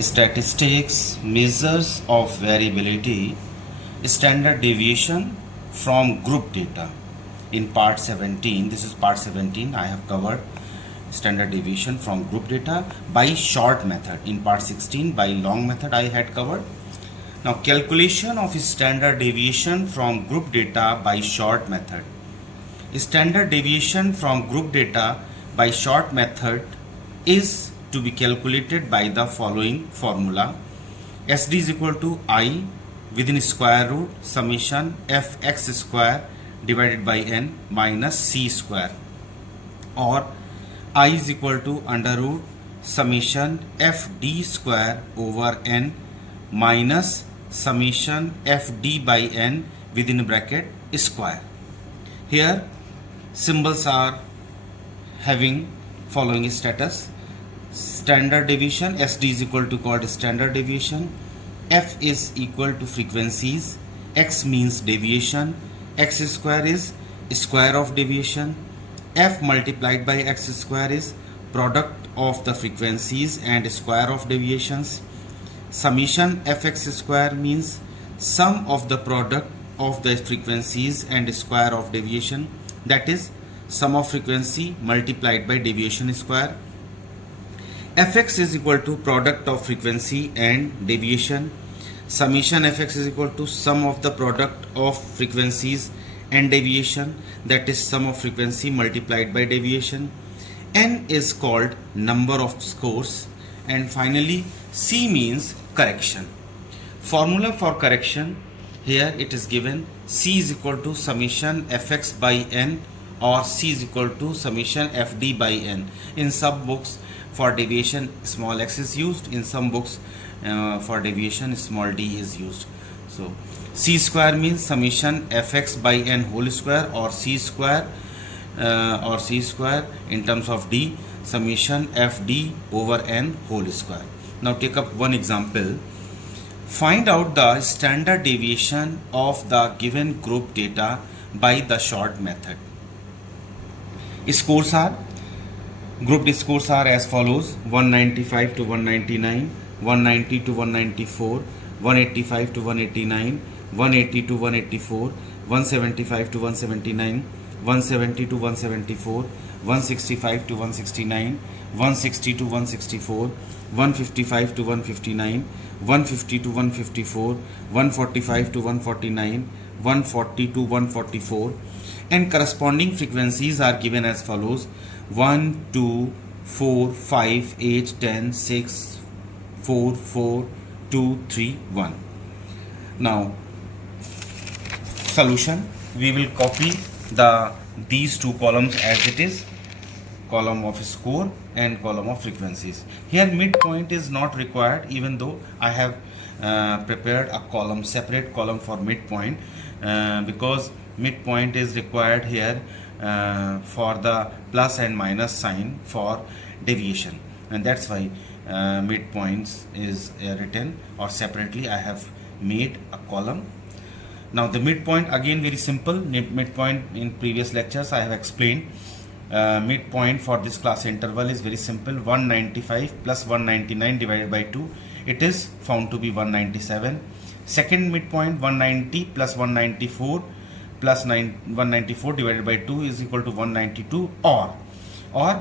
Statistics measures of variability, standard deviation from group data. In part 17, this is part 17, I have covered standard deviation from group data by short method. In part 16, by long method I had covered. Now calculation of standard deviation from group data by short method. Standard deviation from group data by short method is to be calculated by the following formula. SD is equal to I within square root summation fx square divided by n minus c square, or I is equal to under root summation fd square over n minus summation fd by n within bracket square. Here symbols are having following status. Standard deviation, SD is equal to called standard deviation, F is equal to frequencies, X means deviation, X square is square of deviation, F multiplied by X square is product of the frequencies and square of deviations. Summation Fx square means sum of the product of the frequencies and square of deviation, that is sum of frequency multiplied by deviation square. Fx is equal to product of frequency and deviation. Summation Fx is equal to sum of the product of frequencies and deviation, that is sum of frequency multiplied by deviation. N is called number of scores, and finally C means correction. Formula for correction, here it is given C is equal to summation Fx by n, or C is equal to summation Fd by n. In some books for deviation small x is used, in some books for deviation small d is used. So C square means summation Fx by n whole square, or C square in terms of d summation Fd over n whole square. Now take up one example. Find out the standard deviation of the given group data by the short method. Scores are, grouped scores are as follows: 195 to 199, 190 to 194, 185 to 189, 180 to 184, 175 to 179, 170 to 174, 165 to 169, 160 to 164, 155 to 159, 150 to 154, 145 to 149, 140 to 144, and corresponding frequencies are given as follows: 1, 2, 4, 5, 8, 10, 6, 4, 4, 2, 3, 1. Now solution, we will copy these two columns as it is, column of score and column of frequencies. Here midpoint is not required, even though I have prepared a column, separate column for midpoint, because midpoint is required here for the plus and minus sign for deviation, and that's why midpoints is written, or separately I have made a column. Now the midpoint, again very simple. Midpoint in previous lectures I have explained. Midpoint for this class interval is very simple: 195 plus 199 divided by 2, it is found to be 197. Second midpoint, 190 plus 194 plus 194 divided by 2 is equal to 192, or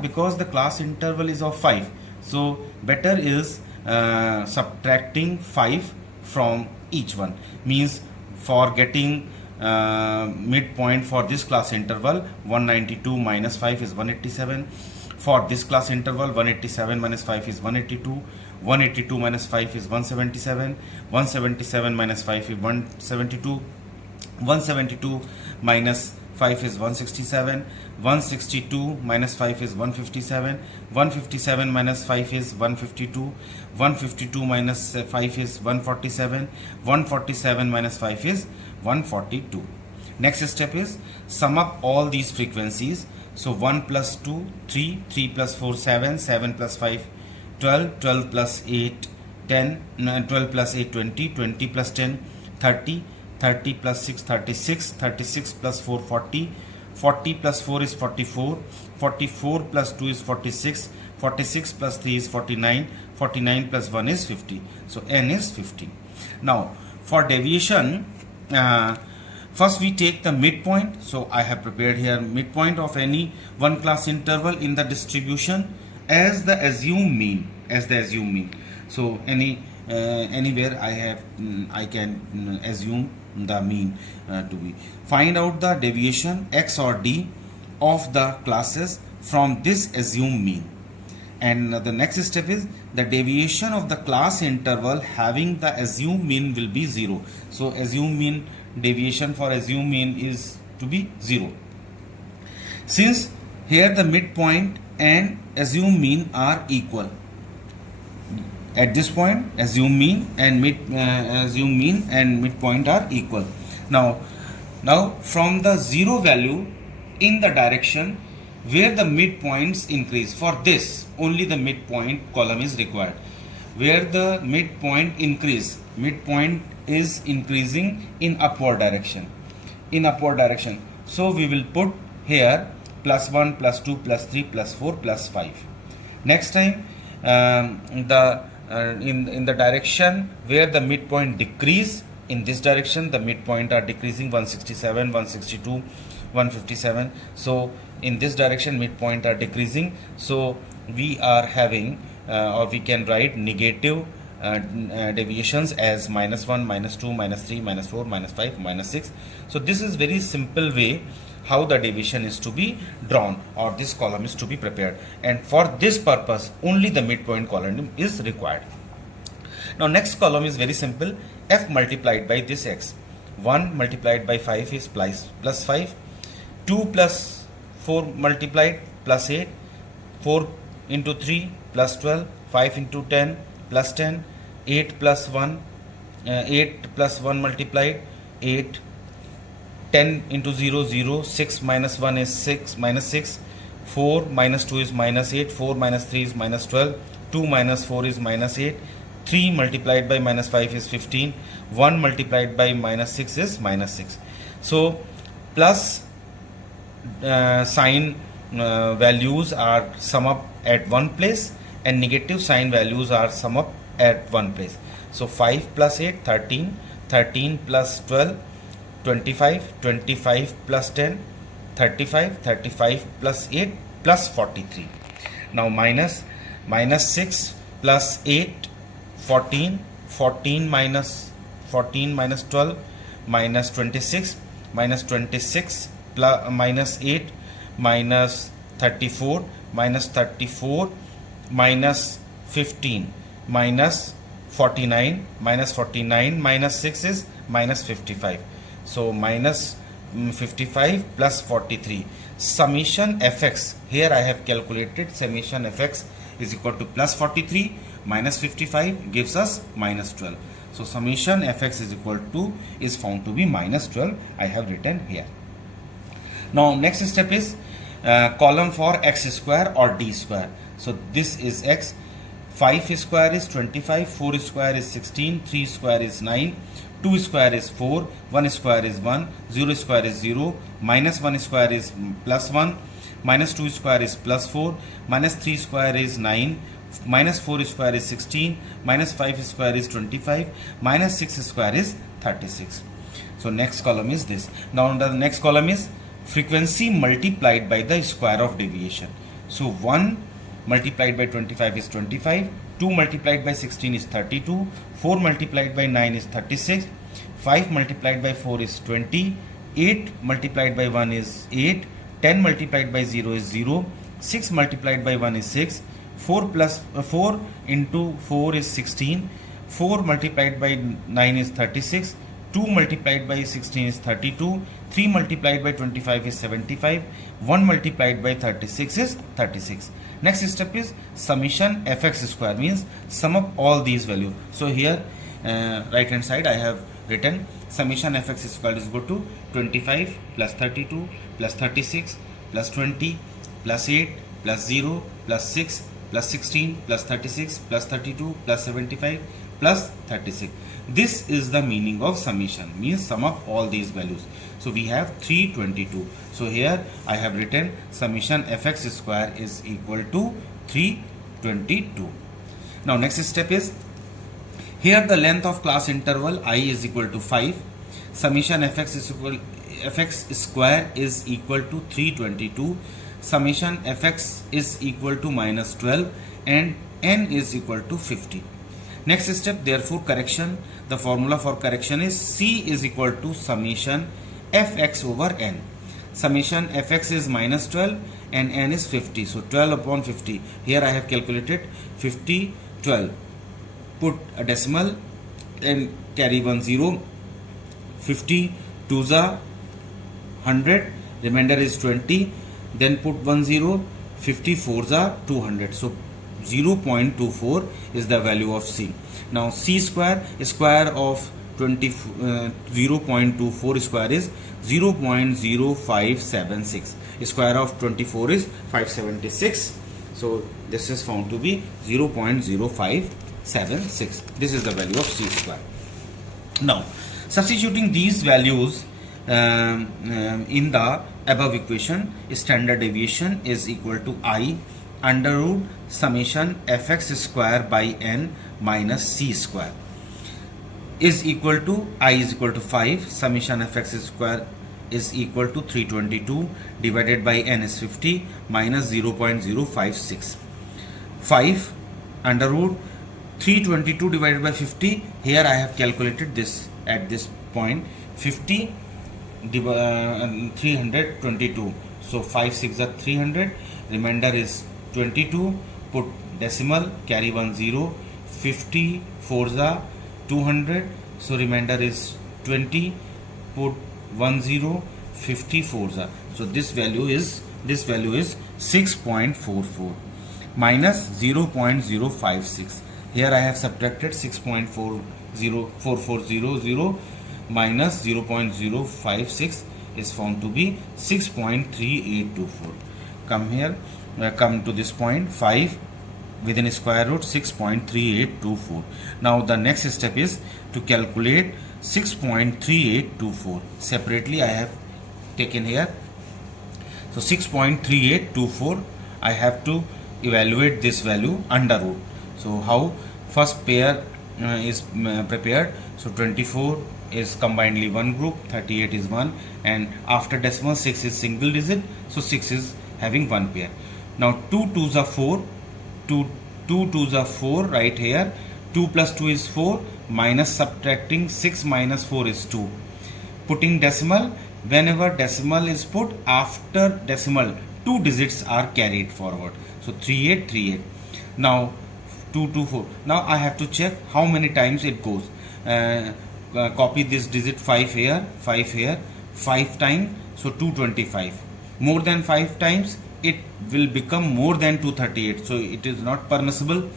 because the class interval is of 5, so better is subtracting 5 from each one. Means for getting midpoint for this class interval, 192 minus 5 is 187. For this class interval, 187 minus 5 is 182. 182 minus 5 is 177. 177 minus 5 is 172. 172 minus 5 is 167. 162 minus 5 is 157. 157 minus 5 is 152. 152 minus 5 is 147. 147 minus 5 is 142. Next step is sum up all these frequencies. So 1 plus 2, 3, 3 plus 4, 7, 7 plus 5, 12, 12 plus 8, 10, 12 plus 8, 20, 20 plus 10, 30, 30 plus 6, 36, 36 plus 4, 40, 40 plus 4 is 44, 44 plus 2 is 46, 46 plus 3 is 49, 49 plus 1 is 50. So n is 15. Now for deviation, first we take the midpoint. So I have prepared here midpoint of any one class interval in the distribution as the assumed mean. So anywhere I can assume the mean to be. Find out the deviation x or d of the classes from this assumed mean. And the next step is the deviation of the class interval having the assumed mean will be 0. So assumed mean, deviation for assumed mean is to be 0. Since here the midpoint and assumed mean are equal, at this point assumed mean and midpoint are equal. Now from the 0 value in the direction where the midpoints increase, for this only the midpoint column is required. Where the midpoint is increasing in upward direction. So we will put here plus 1, plus 2, plus 3, plus 4, plus 5. Next time in the direction where the midpoint decrease, in this direction the midpoint are decreasing 167, 162, 157. So in this direction midpoint are decreasing. So we are having or we can write negative deviations as -1, -2, -3, -4, -5, -6. So this is very simple way how the deviation is to be drawn or this column is to be prepared, and for this purpose only the midpoint column is required. Now next column is very simple, f multiplied by this x. 1 multiplied by 5 is plus 5, 2 plus 4 multiplied plus 8, 4 into 3 plus 12, 5 into 10 plus 10, 8 plus 1 multiplied 8, 10 into 0 0, 6 minus 1 is 6, 4 minus 2 is -8, 4 minus 3 is -12, 2 minus 4 is -8, 3 multiplied by -5 is 15, 1 multiplied by -6 is -6. So plus sign values are sum up at one place and negative sign values are sum up at one place. So 5 plus 8, 13, 13 plus 12, 25, 25 plus 10, 35, 35 plus 8 plus 43. Now minus 6 plus 8, 14, 14 minus 12 minus 26, minus 26 plus minus 8 minus 34, minus 34 minus 15 minus 49, minus 49 minus 6 is minus 55. So minus 55 plus 43. Summation fx, here I have calculated summation fx is equal to plus 43 minus 55 gives us minus 12. So summation fx is found to be minus 12. I have written here. Now next step is column for x square or d square. So this is x. 5 square is 25, 4 square is 16, 3 square is 9, 2 square is 4, 1 square is 1, 0 square is 0, minus 1 square is plus 1, minus 2 square is plus 4, minus 3 square is 9, minus 4 square is 16, minus 5 square is 25, minus 6 square is 36. So next column is this. Now the next column is frequency multiplied by the square of deviation. So 1 multiplied by 25 is 25, 2 multiplied by 16 is 32, 4 multiplied by 9 is 36, 5 multiplied by 4 is 20, 8 multiplied by 1 is 8, 10 multiplied by 0 is 0, 6 multiplied by 1 is 6, 4 into 4 is 16, 4 multiplied by 9 is 36, 2 multiplied by 16 is 32, 3 multiplied by 25 is 75, 1 multiplied by 36 is 36. Next step is summation fx square, means sum up all these values. So here right hand side I have written summation fx square is equal to 25 plus 32 plus 36 plus 20 plus 8 plus 0 plus 6 plus 16 plus 36 plus 32 plus 75 plus 36. This is the meaning of summation, means sum up all these values. So we have 322. So here I have written summation fx square is equal to 322. Now next step is, here the length of class interval I is equal to 5. Summation fx square is equal to 322. Summation fx is equal to minus 12 and n is equal to 50. Next step, therefore correction, the formula for correction is C is equal to summation fx over n. Summation fx is minus 12 and n is 50. So 12 upon 50. Here I have calculated 50, 12. Put a decimal and carry 1 0. 50 2s are 100. Remainder is 20. Then put 1 0. 54s are 200. So 0.24 is the value of C. Now C square of 0.24 square is 0.0576. Square of 24 is 576. So this is found to be 0.0576. This is the value of C square. Now substituting these values in the above equation, standard deviation is equal to I under root summation fx square by n minus c square is equal to I is equal to 5. Summation fx square is equal to 322 divided by n is 50 minus 0.056. 5 under root 322 divided by 50. Here I have calculated this at this point. 50 322. So 5 6 are 300. Remainder is 22. Put decimal, carry 1 0. 50 4s are 200. So remainder is 20. Put 1 0. 54s are. So this value is 6.44 minus 0.056. Here I have subtracted 6.44000 minus 0.056 is found to be 6.3824. Come here, come to this point, 5 within square root 6.3824. Now the next step is to calculate 6.3824. Separately I have taken here. So 6.3824, I have to evaluate this value under root. So how? First pair is prepared. So 24 is combinedly one group, 38 is one, and after decimal 6 is single digit, so 6 is having one pair. Now 2 2s are 4, 2 2s are 4 right here. 2 plus 2 is 4, minus subtracting 6 minus 4 is 2. Putting decimal, whenever decimal is put after decimal, 2 digits are carried forward. So 3838. Now 2 2 4. Now I have to check how many times it goes. Copy this digit 5 here, 5 here, 5 times, so 225. More than 5 times it will become more than 238, so it is not permissible.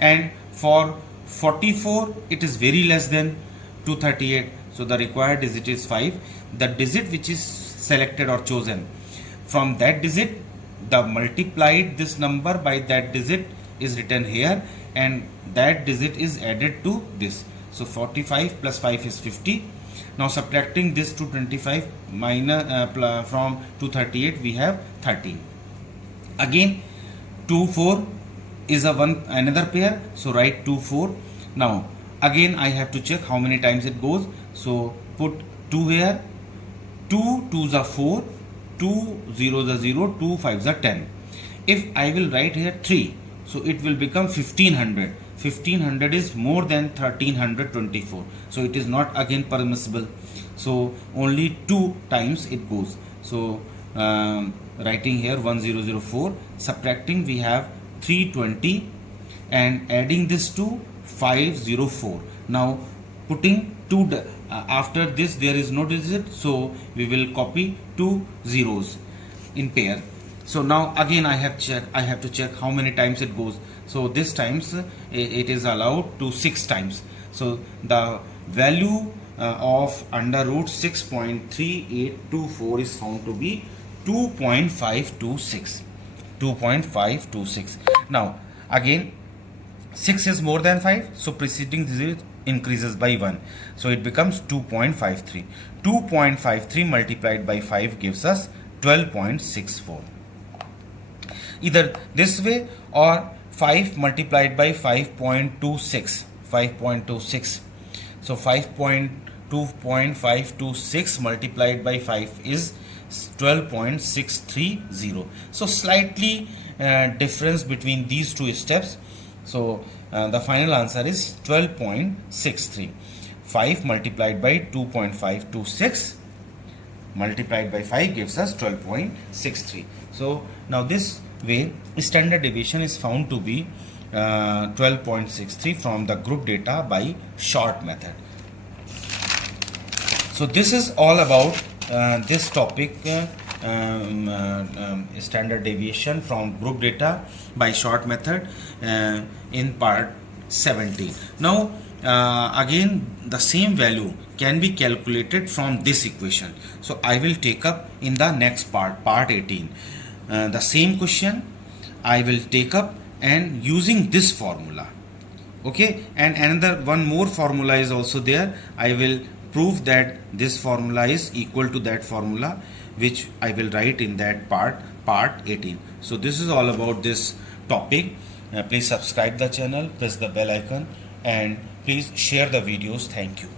And for 44 it is very less than 238, so the required digit is 5. The digit which is selected or chosen, from that digit the multiplied this number by that digit is written here, and that digit is added to this. So 45 plus 5 is 50. Now subtracting this 225 minus from 238, we have 13. Again 2 4 is another pair, so write 2 4. Now again I have to check how many times it goes. So put 2 here. 2 2s are 4, 2 0s are 0, 2 5s are 10. If I will write here 3, so it will become 1500. 1500 is more than 1324, so it is not again permissible. So only 2 times it goes. So writing here 1004, subtracting we have 320 and adding this to 504. Now putting 2 after this there is no digit, so we will copy 2 zeros in pair. So now again I have to check how many times it goes. So this times it is allowed to 6 times. So the value of under root 6.3824 is found to be 2.526. 2.526. Now again 6 is more than 5, so preceding digit increases by 1, so it becomes 2.53. 2.53 multiplied by 5 gives us 12.64. Either this way or 5 multiplied by 5.26, 5.26. So 5.2.526 multiplied by 5 is 12.630. So slightly difference between these two steps. So the final answer is 12.63. 5 multiplied by 2.526 multiplied by 5 gives us 12.63. So now this way standard deviation is found to be 12.63 from the group data by short method. So this is all about this topic, standard deviation from group data by short method in part 17. Now again the same value can be calculated from this equation. So I will take up in the next part, part 18. The same question I will take up and using this formula. Okay, and another one more formula is also there. I will prove that this formula is equal to that formula, which I will write in that part 18. So this is all about this topic. Please subscribe the channel, press the bell icon, and please share the videos. Thank you.